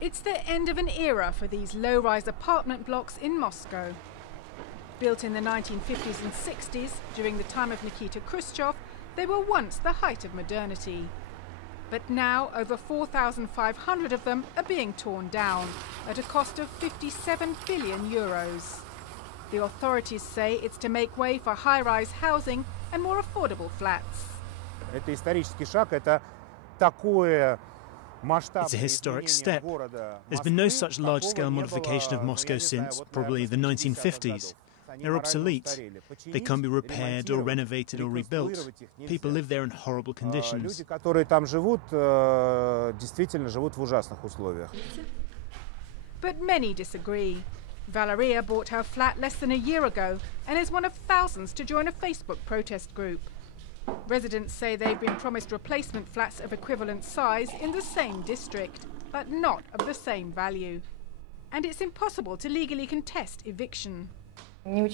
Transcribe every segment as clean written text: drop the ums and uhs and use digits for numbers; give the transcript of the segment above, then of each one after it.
It's the end of an era for these low-rise apartment blocks in Moscow. Built in the 1950s and 60s, during the time of Nikita Khrushchev, they were once the height of modernity. But now, over 4,500 of them are being torn down at a cost of 57 billion euros. The authorities say it's to make way for high-rise housing and more affordable flats. It's a historic step. There's been no such large-scale modification of Moscow since probably the 1950s. They're obsolete. They can't be repaired or renovated or rebuilt. People live there in horrible conditions. But many disagree. Valeria bought her flat less than a year ago and is one of thousands to join a Facebook protest group. Residents say they've been promised replacement flats of equivalent size in the same district, but not of the same value. And it's impossible to legally contest eviction. I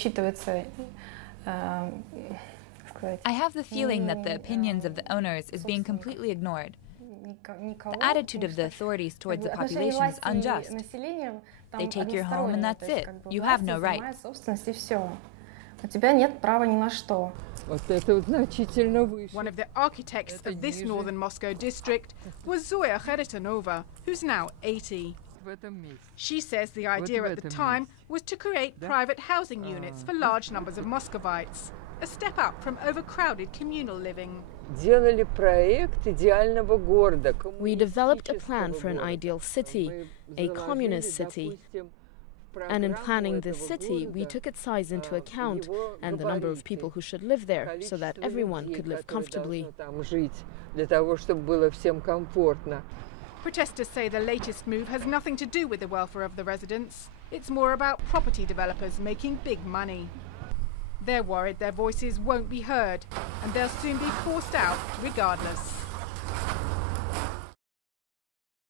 have the feeling that the opinions of the owners is being completely ignored. The attitude of the authorities towards the population is unjust. They take your home and that's it. You have no right. One of the architects of this northern Moscow district was Zoya Kharitonova, who's now 80. She says the idea at the time was to create private housing units for large numbers of Muscovites, a step up from overcrowded communal living. We developed a plan for an ideal city, a communist city. And in planning this city, we took its size into account and the number of people who should live there, so that everyone could live comfortably. Protesters say the latest move has nothing to do with the welfare of the residents. It's more about property developers making big money. They're worried their voices won't be heard, and they'll soon be forced out regardless.